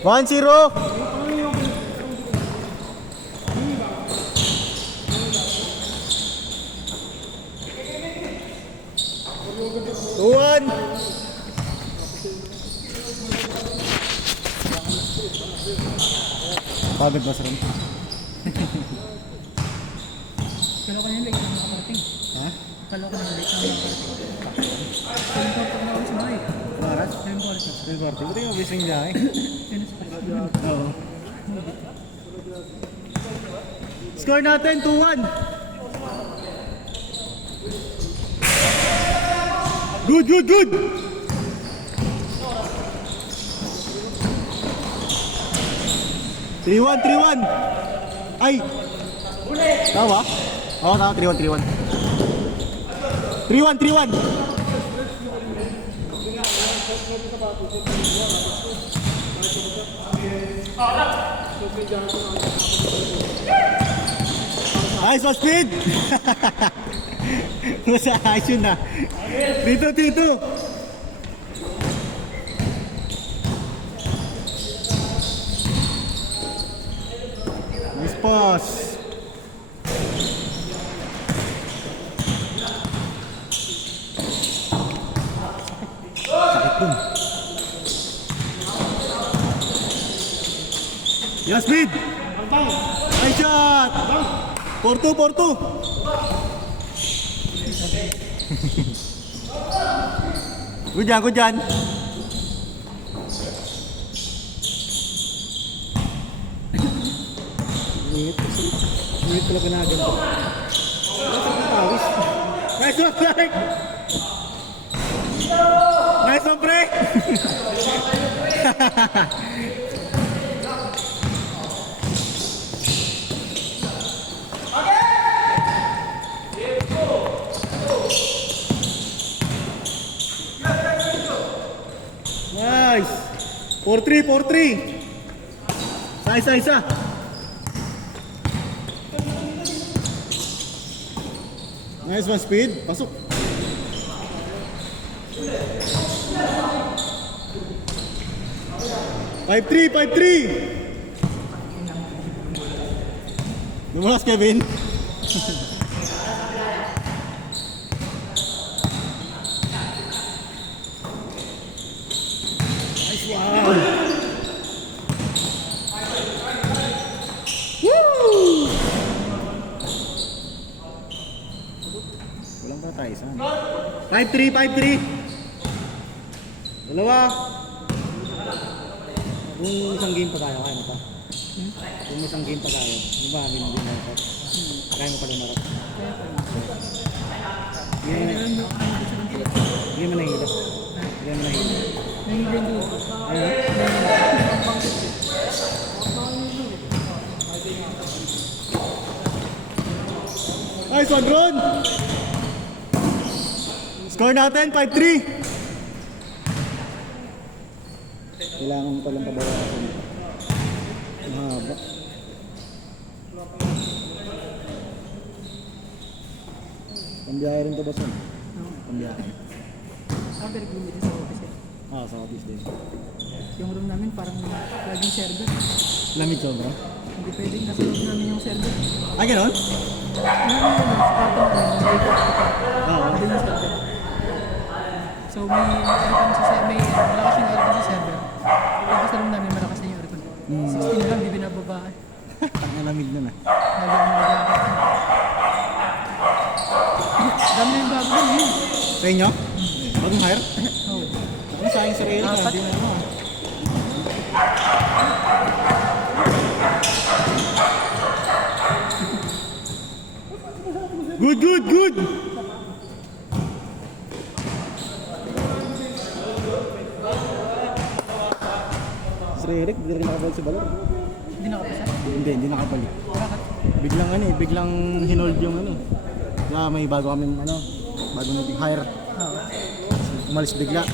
1-0. Tuwan. Pagod ba sa rin? Kala ko yung late na nakarating. Ha? Kala ko yung late na nakarating. Kaya ko na ako sa bahay. Maras? Kaya ko alas. Buti yung bising niya eh. Oo. Score natin 2-1. Good, good, good. Three one. Ay. Tama? Oo, tama. 3-1. 3-1. Nice one, speed. Masa ayos yun na. Dito. Nice pass. Sakit dun. Yan, speed. Nice shot. 4-2. Good dyan. Init talaga na ganito. Nice one, Clark! Nice one, pre! Nice! 4-3. Isa. Nice one, speed. Pasok. Five three. Lumulas, Kevin. Nice one. Woo! Walang ba tayo saan? 5-3. Dalawa. Kung isang game pa tayo, kaya mo pa? Kung isang game pa tayo, di ba hindi mo pa? Kaya mo pa lumarap? Hindi mo nahihilap. Nahihilap doon. Nice one, Ron! Score natin, 5-3. Kailangan mo palang pabawasan. Mahaba. Pambiyahe rin to ba son? Pambiyahe. Pero bumili sa office eh. Sa office din. Yung room namin parang laging server. Lamig sobra? Hindi pwedeng nasa room namin yung server. Ah, gano'n? Doon yung server. So may aircon sa server, may malakas yung aircon sa server. Tapos sa room namin malakas na yung aircon. 16 lang, di binababa. Ang lamig nun ah. Dami na yung bago doon yun. Sa inyo? Bagong hire? Oo. Ano sa aking sarili ka? Hindi na ano. Good! Si Eric, hindi rin nakabalik sa balon. Hindi nakapasa? Hindi nakabalik. Bakit? Biglang hinold yung ano. Kaya may bago kaming bago nating hire. Oo. Umalis bigla.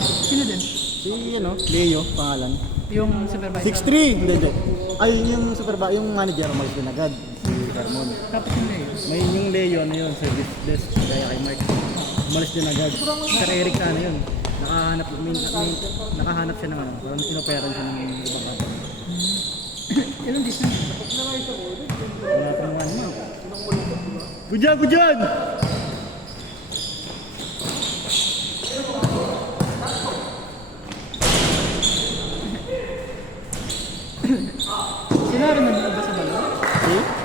Sino din? Si Leo, pangalan. Yung supervisor? 6'3", hindi. Ay, yung yung manager, umalis din agad. Si Carmon. Tapos yung Leo? May yung Leo na yun, service desk, kaya kay Mark. Umalis din agad. Sir Eric sana yun. nakahanap siya ng ano, parang inoperan siya ng ibang company. Ilang distance? Wala pang ano. Good job, good job! Sila rin nandun ba sa balon?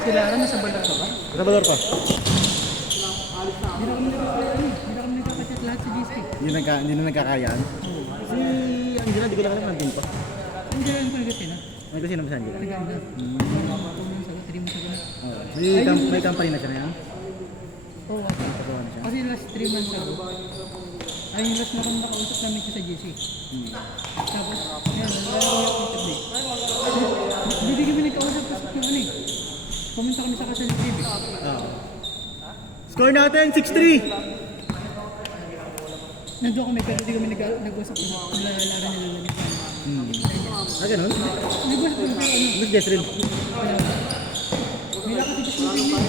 Sila rin nasa balon ba? Trabalor pa. Hindi na kami nagkakachat lahat sa GSP. Hindi na nagkakayaan. Si Angela, di ko lang alam nandun pa. Hindi na ko nagkachat na. May kasi naman si Angela. Naganda. 3 months ago na. May company na siya na yan. Oo, okay. Pagawa na siya. Kasi last 3 months ago, ay yung last na kung nakausap namin siya sa GC. Tapos, yan, wala ko yung update. Hindi kami nagkausap kasi yung ano eh. Pumunta kami sa kasal TV. Score natin, 6-3! Nandun kami pero hindi kami nag-usap na lalaro nila lang. Ganun? Nag-usap kami pero ano. Mas guess rin. Nila kasi gusto natin yun.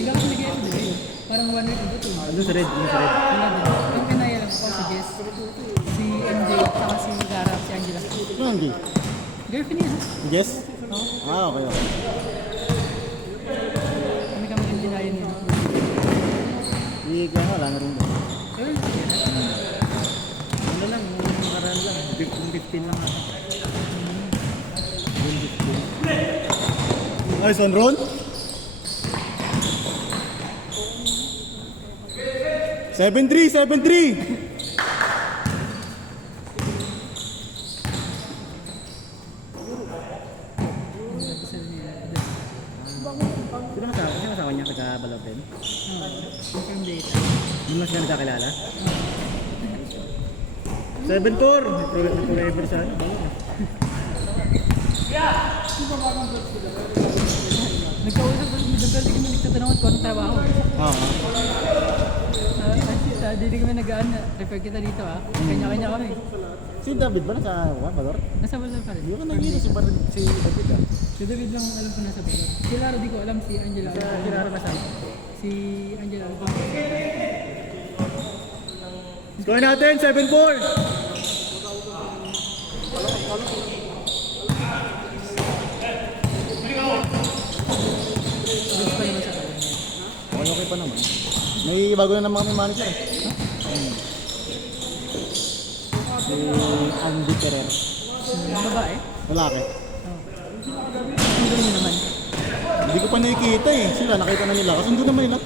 Nila kasi nag-i-ano din. Parang 1 week ago to. Doon sa red, doon sa red. Nila din. Yung pinaya lang ako si Jess, si MJ, saka si Gara, si Angela. Ano ang gay? Girlfriend niya. Yes? Oo. Okay. Kami yung dinayan niya. Hindi ka wala na rin doon. Ayun, sige. Ano lang, yung nakaraan lang. 15 lang ata. 15. Nice one, Ron. 7-3! Sino kasama niya? Taga-Balor din? Oo. Confirm data. Hindi mo siya nagkakilala? 7-4! Forever siya. Nagkausap ko, pero di kami nagtatanong kung anong trabaho. Oo. Hindi kami nag-aan na, refer kita dito ha. Kanya-kanya kami. Si David ba nasa Balor? Nasa Balor pa rin. Hindi ko nakikita si David ah. Si David lang alam ko nasa Balor. Si Laro di ko alam, si Angela. Si Laro nasaan? Si Angela. Score natin, 7-4! Gusto pa naman sa Balor. Okay pa naman. May bago na naman kami manager eh. Si Andy Ferrer. Babae? Lalaki. Ang galing niya naman. Hindi ko pa nakikita eh. Sila nakita na nila. Kasi hindi naman nila.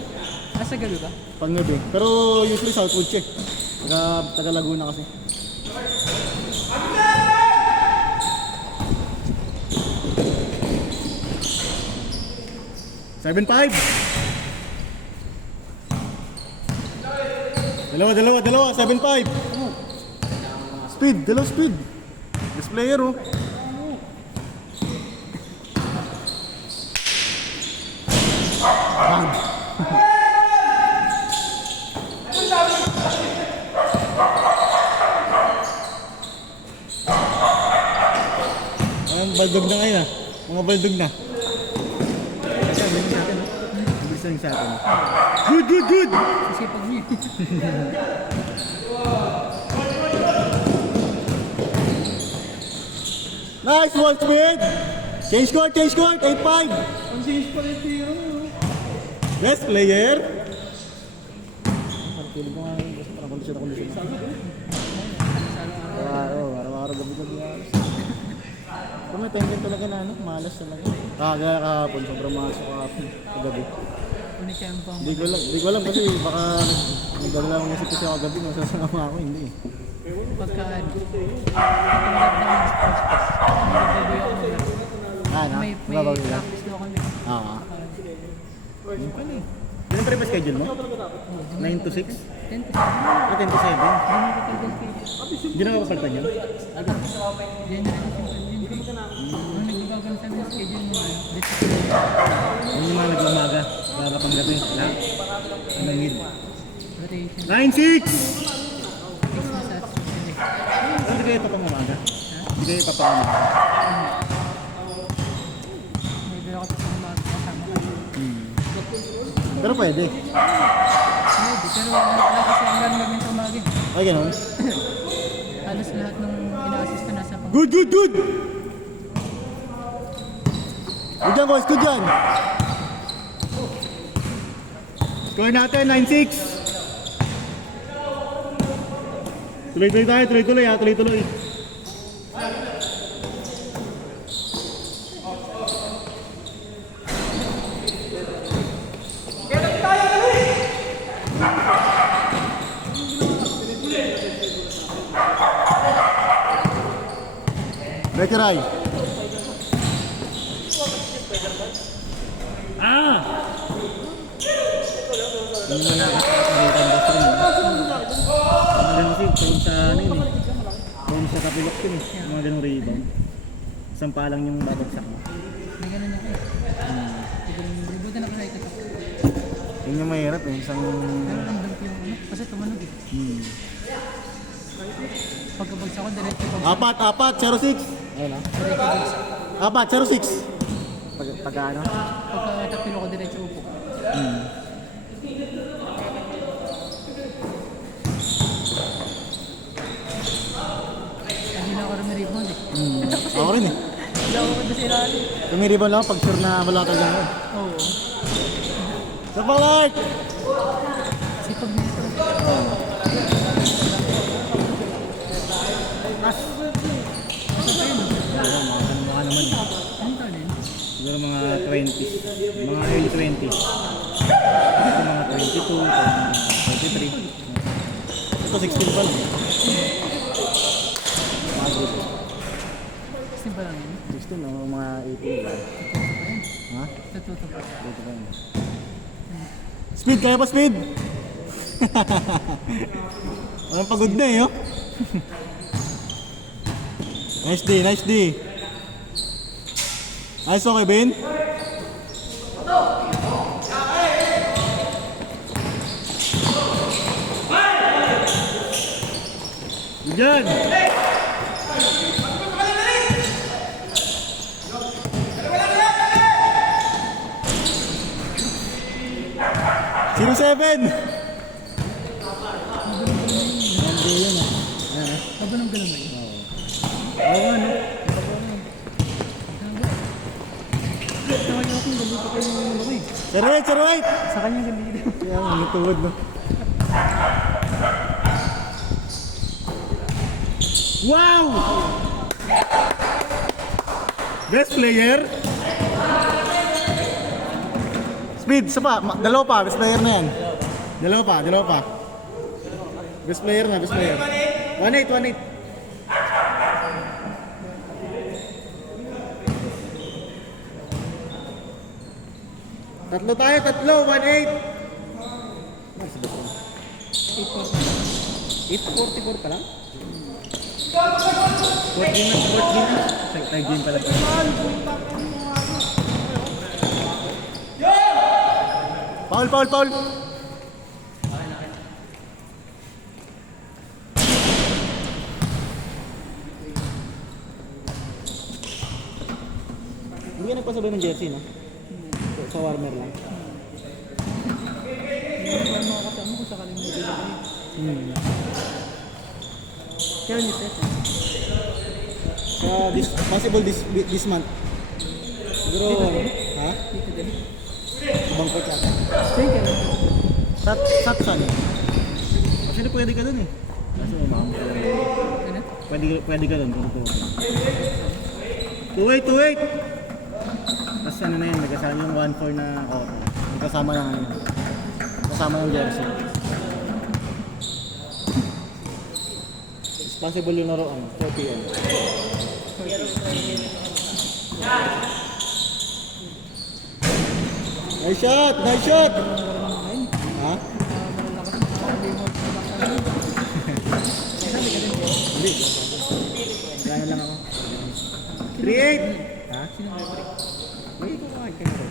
Nasa gabi ba? Panggabi. Pero usually Southwood siya eh. Taga Laguna kasi. Seven five. Dalawa. 7-5. Speed. Dalawa speed. Best player oh. Bang. Baldog na ngayon ah. Mga baldog na. Bilis na yung sa atin. Good! Sisipag niya. Nice one, Smith! Change court! 8-5! Ang sinis pa rin tiro. Best player! Parang feeling ko nga yun. Kasi parang kondisyon. Araw-araw gabi-gabi halos. Pero may tension talaga na ano, malas talaga. Kagaya kahapon, sobrang malas ako kahapon. Kagabi. Unikempang. Hindi ko alam kasi baka nagdadalawang isip kasi ako kagabi, masasama ako, hindi eh. Pagkaan. Pagkanggap namin ng sports pass. Nagbababoy ako maglaro. May practice daw kami. Yun pala eh. Ganun pa rin ba schedule mo? 9 to 6? 10 to 7. 10 to 7? Hindi na kapag Hindi na kapapalitan yun? General simple yun. Nung nagbabagan sa mga schedule mo, Yung mga nag-umaga, para pang gabi, lahat. Ano mid? rotation. 9-6! 6 na sa Sunday. Hindi kayo papang-umaga? Hindi kayo papang-umaga? May dala ko sa mga kasama ko. Pero pwede. Pwede, pero wala kasi ang gano'n namin sa umaga. Ay, ganun. Good, good, good! Good yan, boys. Good yan. Score natin, 9-6. Tuloy-tuloy tayo, tuloy-tuloy ha, tuloy-tuloy. Veteray. Ah! Yung mga nakakalitan ba sila? Mga ganun kasi, tawag sa ano yun eh. Tawag sa kapilok yun eh. Mga ganung rebound. Isang palang yung babagsak mo. May ganun ako eh. May ganun yung buta na kasi ito. Yun yung mahirap eh. Isang... Pero ramdam ko yung ano, kasi tumanog eh. Pagkabagsak ko, diretso pag... Apat, 0-6. Ayun ah. Diretso bagsak. Apat, 0-6. Pag ano? Pagkatapilo ko, diretso upo. Hindi na ako rin-rebound eh. Ako rin eh. Hindi ako kanda sa ilalim. Tumiriban lang ako pag sure na wala tayo gano'n. Oo. Sa Ballard! Sipag nito. Ano ba yun? Mga naman eh. Anong taon yun? Siguro mga 20s. Mga early 20s. Ito mga 22, 23. Ito 16 pa lang. Mga group. Kasi ba lang yun? 16 no? Mga 18 ba? Ha? Tatuto pa. Dito pa yun. Speed! Kaya pa speed! Walang pagod na eh oh. Nice D, nice D. Nice, okay, Ben? Diyan! Sino 7? Haba ng galamay. Oo ano? Tawag ako kung galuto ko yung ano ko eh. Sir White! Sa kanya gamitin. Kaya ang tuwad no? Wow! Best player? Speed, isa pa. Dalawa pa. Best player na yan. Dalawa pa. Best player na, best player. 1-8. Tatlo tayo, 1-8. 8:44 pa lang? 4 game na. Tag game pala. Foul. Hindi ka nagpasabay ng jersey, no? Sa warmer lang. Hindi ko mga kasama ko sa kaling mo. Kaya niyo set eh. Possible this month. Siguro, ha? Dito din. Ibang coach ata. Thank you. Satsan. Actually, pwede ka dun eh. Kaso, ma'am. Ano? Pwede ka dun. 2-8. Tapos ano na yun, nagkasama yung 1-4 na auto. Kasama yung ano. Kasama yung jersey. It's possible yung laro, 4 PM. Nice shot! Ha? Hindi. Gano'n lang ako. 3-8! Ha? Sino ang referee? Hindi ko kakag kayo.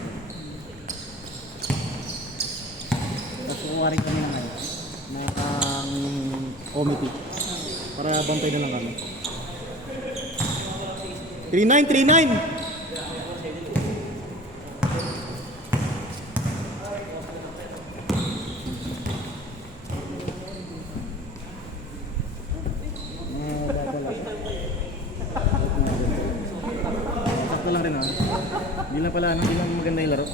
Tapos kukuharin kami ng ngayon. May committee. Para bantay na lang kami. 3-9! Hindi lang pala, ano, hindi lang maganda yung laro.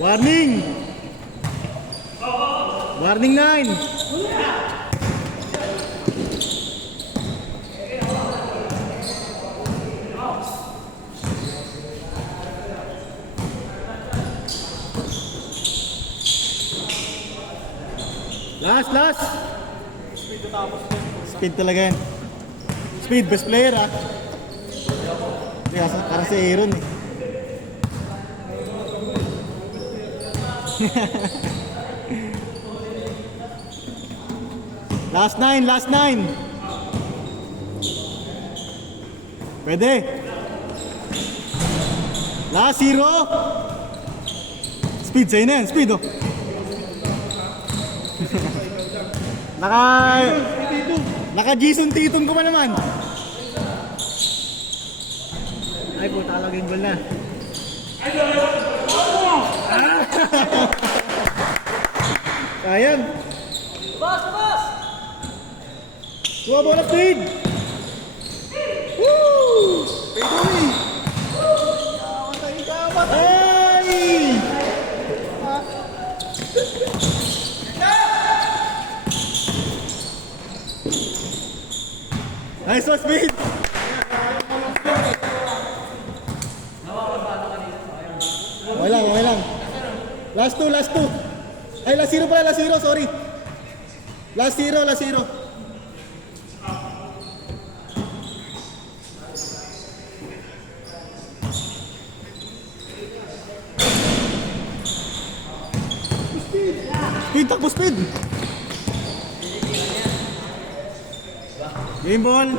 Warning! Warning 9! Last, last! Speed talaga yan. Speed, best player ah. Kaya parang si Aaron eh. Last 9, last 9. Pwede. Last 0. Speed, sa'yo na yan. Speed oh. Naka Jason Tatum ko pa naman. Ay po, talaga yung goal na. Sayang. Tuwa bola speed. Woo! Pedoy. Ay! Nice one, speed. Okay lang, okay lang. Last 2, last 2. Ay, last 0 pala, last 0, sorry. Last 0, last 0. Speed, takbo speed. Game ball.